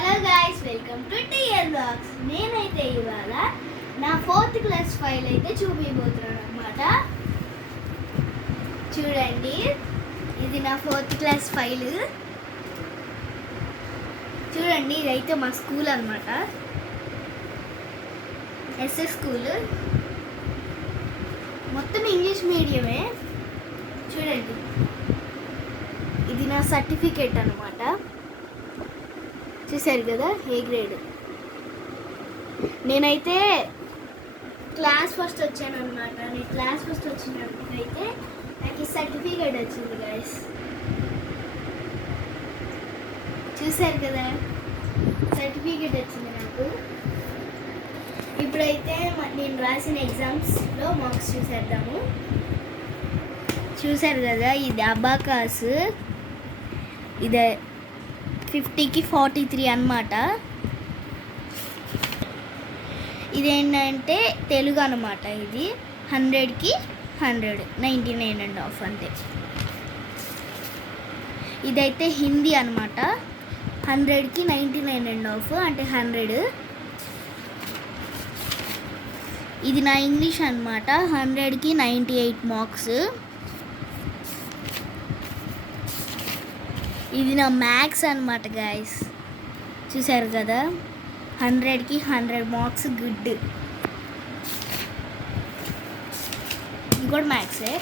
Hello guys, welcome to TL blogs. నేనైతే ఇవాళ నా 4th క్లాస్ ఫైల్ అయితే చూపించబోతున్నాను అనమాట. చూడండి, ఇది నా 4th క్లాస్ ఫైల్. చూడండి, ఇదైతే మా స్కూల్ అనమాట, ఎస్ఎస్ స్కూల్. మొత్తం ఇంగ్లీష్ మీడియమే. చూడండి, ఇది నా సర్టిఫికేట్ అనమాట. చూసారు కదా, ఏ గ్రేడ్. నేనైతే క్లాస్ ఫస్ట్ వచ్చాను అనమాట. నేను క్లాస్ ఫస్ట్ వచ్చినప్పుడైతే నాకు ఈ సర్టిఫికేట్ వచ్చింది గైస్. చూసారు కదా, సర్టిఫికేట్ వచ్చింది నాకు. ఇప్పుడైతే నేను రాసిన ఎగ్జామ్స్లో మార్క్స్ చూసేద్దాము. చూసారు కదా, ఇది అబాకాస్. ఇది 50కి 43 అన్నమాట. ఇదేంటంటే తెలుగు అనమాట. ఇది 100కి 100, 99.5 అంతే. ఇదైతే హిందీ అనమాట. 100కి 99.5 అంటే 100. ఇది నా ఇంగ్లీష్ అనమాట. 100కి 98 మార్క్స్. ఇది నా మ్యాథ్స్ అనమాట గైస్. చూసారు కదా, 100కి 100 మార్క్స్. గుడ్. ఇది కూడా మ్యాథ్సే.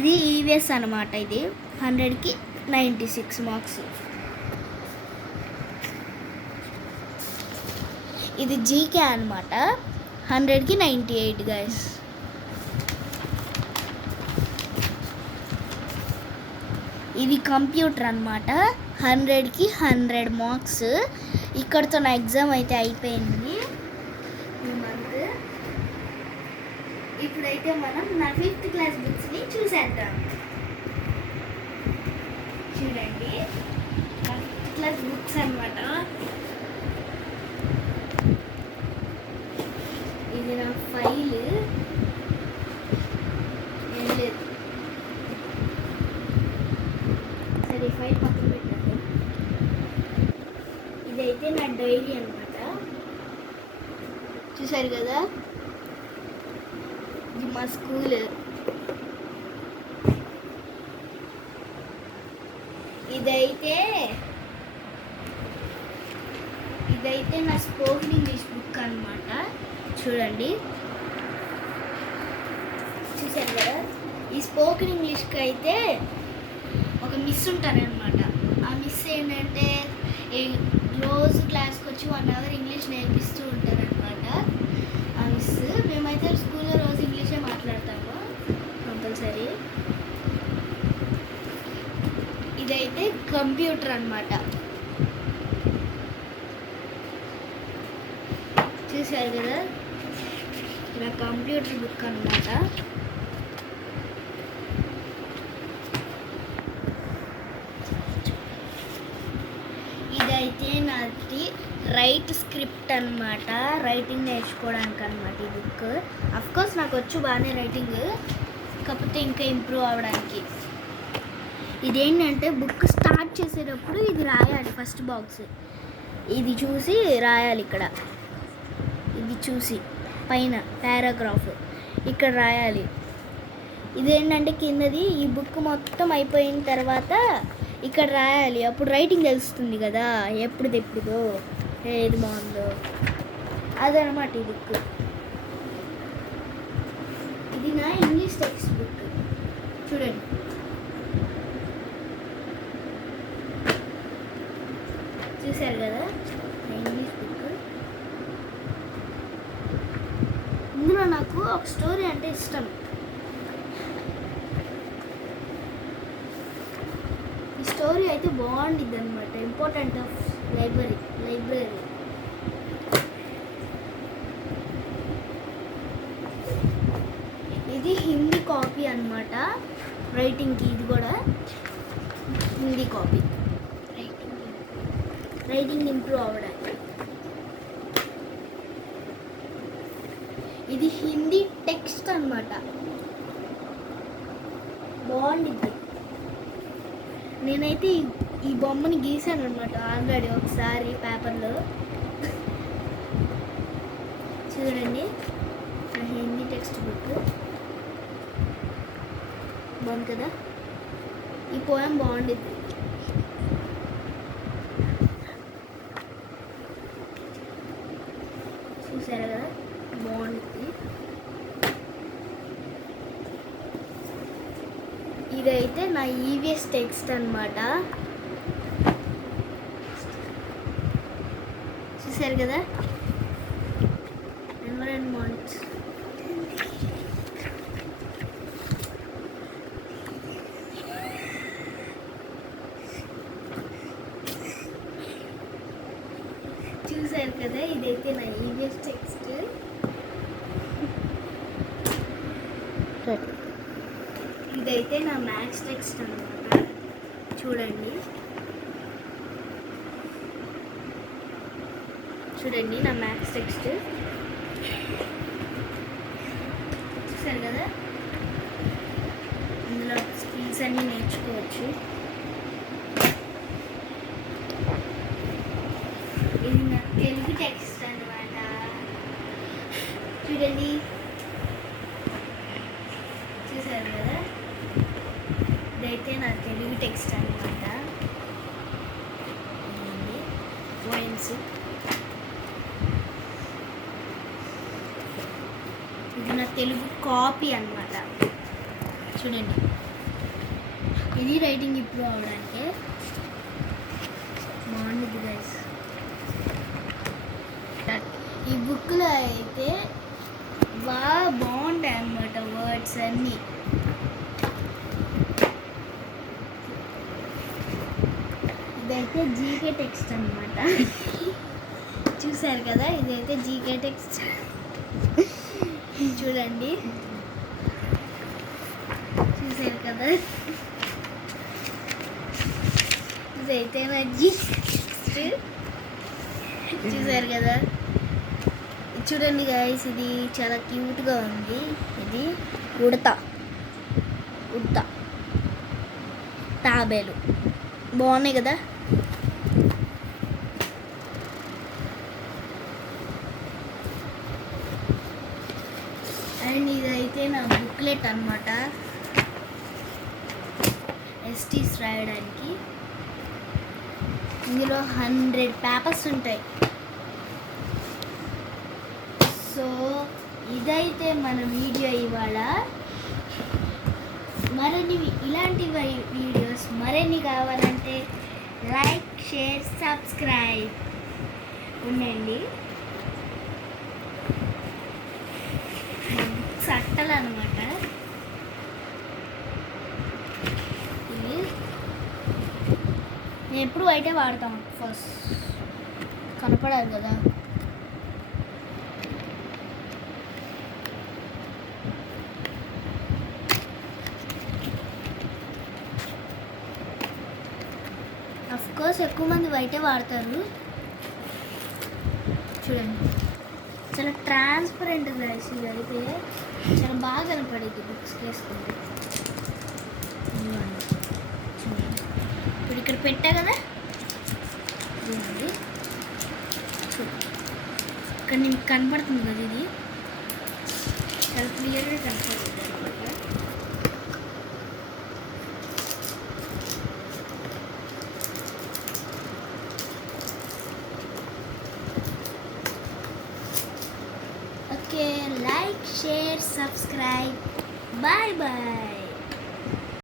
ఇది ఈవీఎస్ అనమాట. ఇది 100కి 96 మార్క్స్. ఇది జీకే అనమాట. 100కి 98 గైస్. ఇది కంప్యూటర్ అనమాట. 100కి 100 మార్క్స్. ఇక్కడితో నా ఎగ్జామ్ అయితే అయిపోయింది ఈ మంత్. ఇప్పుడైతే మనం నా 5th క్లాస్ బుక్స్ని చూసేద్దాం. చూడండి, నా 5th క్లాస్ బుక్స్ అనమాట. ఇది నా ఫైల్. ఏం లేదు, సరే ఫైల్ పక్కన పెట్టండి. ఇదైతే నా డైరీ అనమాట. చూసారు కదా, ఇది మా స్కూల్. ఇదైతే నా స్పోకెన్ ఇంగ్లీష్ బుక్ అనమాట. చూడండి, చూసారు కదా. ఈ స్పోకెన్ ఇంగ్లీష్కి అయితే ఒక మిస్ ఉంటారనమాట. ఆ మిస్ ఏంటంటే రోజు క్లాస్కి వచ్చి 1 అవర్ ఇంగ్లీష్ నేర్పిస్తూ ఉంటారనమాట. ఆ మిస్. మేమైతే స్కూల్లో రోజు ఇంగ్లీషే మాట్లాడతాము కంపల్సరీ. ఇదైతే కంప్యూటర్ అనమాట. చూసారు కదా, నా కంప్యూటర్ బుక్ అనమాట. ఇదైతే నాది రైట్ స్క్రిప్ట్ అనమాట. రైటింగ్ నేర్చుకోవడానికి అనమాట ఈ బుక్. అఫ్కోర్స్ నాకు వచ్చు బాగానే రైటింగ్, కాకపోతే ఇంకా ఇంప్రూవ్ అవ్వడానికి. ఇదేంటంటే బుక్ స్టార్ట్ చేసేటప్పుడు ఇది రాయాలి. ఫస్ట్ బాక్స్ ఇది చూసి రాయాలి. ఇక్కడ ఇది చూసి పైన పారాగ్రాఫ్ ఇక్కడ రాయాలి. ఇదేంటంటే కిందది ఈ బుక్ మొత్తం అయిపోయిన తర్వాత ఇక్కడ రాయాలి. అప్పుడు రైటింగ్ తెలుస్తుంది కదా, ఎప్పుడుదో ఏది బాగుందో అదనమాట ఈ బుక్. ఇది నా ఇంగ్లీష్ టెక్స్ట్ బుక్. చూడండి, చూసారు కదా, నా ఇంగ్లీష్ బుక్. ఇందులో నాకు ఒక స్టోరీ అంటే ఇష్టం. ఈ స్టోరీ అయితే బాగుండిద్ది అనమాట. Important of library. ఇది హిందీ కాపీ అనమాట. రైటింగ్కి ఇది కూడా హిందీ కాపీ. రైటింగ్ ఇంప్రూవ్ అవ్వడానికి. ఇది హిందీ టెక్స్ట్ అనమాట. బాగుండిద్ది. నేనైతే ఈ బొమ్మని గీసాను అనమాట ఆల్రెడీ ఒకసారి పేపర్లో. చూడండి నా హిందీ టెక్స్ట్ బుక్ బాగుంది కదా. ఈ పోయం బాగుండిద్ది. చూసారా కదా, బాగుండిద్ది. ఇదైతే నా ఈవిఎస్ టెక్స్ట్ అనమాట. చూసారు కదా, ఎన్విరాన్మెంట్. చూసారు కదా, ఇదైతే నా ఈవిఎస్ టెక్స్ట్. ఇదైతే నా మ్యాథ్స్ టెక్స్ట్ అనమాట. చూడండి చూడండి నా మ్యాథ్స్ టెక్స్ట్. చూసారు కదా, ఇందులో స్కిల్స్ అన్నీ నేర్చుకోవచ్చు. ఇది నా తెలుగు టెక్స్ట్ అనమాట. చూడండి, చూసారు కదా, ఇదైతే నా తెలుగు టెక్స్ట్ అనమాట. పోయిమ్స్. ఇది నా తెలుగు కాపీ అనమాట. చూడండి, ఇది రైటింగ్ ఇంప్రూవ్ అవడానికి బాగుంటుంది గైస్. ఈ బుక్లో అయితే బాగుంటాయి అన్నమాట వర్డ్స్ అన్నీ. ఇదైతే జీకే టెక్స్ట్ అనమాట. చూసారు కదా, ఇదైతే జీకే టెక్స్ట్. చూడండి, చూసారు కదా, ఇదైతే నా జీకే టెక్స్ట్. చూసారు కదా, చూడండి గైస్, ఇది చాలా క్యూట్గా ఉంది. ఇది ఉడత తాబేలు బాగున్నాయి కదా. అండ్ ఇదైతే నా బుక్లెట్ అనమాట, ఎస్టీస్ రాయడానికి. ఇందులో 100 పేపర్స్ ఉంటాయి. సో ఇదైతే మన వీడియో ఇవాళ. మరిన్ని ఇలాంటి వీడియోస్ మరిన్ని కావాలంటే లైక్, షేర్, సబ్స్క్రైబ్ ఉండండి. బుక్స్ అట్టలు అనమాట ఇవి. నేను ఎప్పుడు వైటే వాడతాను, ఫస్ట్ కనపడాలి కదా. అఫ్కోర్స్ ఎక్కువ మంది వైటే వాడతారు. చూడండి, చాలా ట్రాన్స్పరెంట్ గైస్. ఇది అయితే చాలా బాగా కనపడేది బుక్స్ వేసుకుంటే. ఇప్పుడు ఇక్కడ పెట్టా కదా, చూడండి, ఇక్కడ నీకు కనపడుతుంది కదా, ఇది చాలా క్లియర్గా కనపడుతుంది అనమాట. Okay, like, share, subscribe. Bye bye.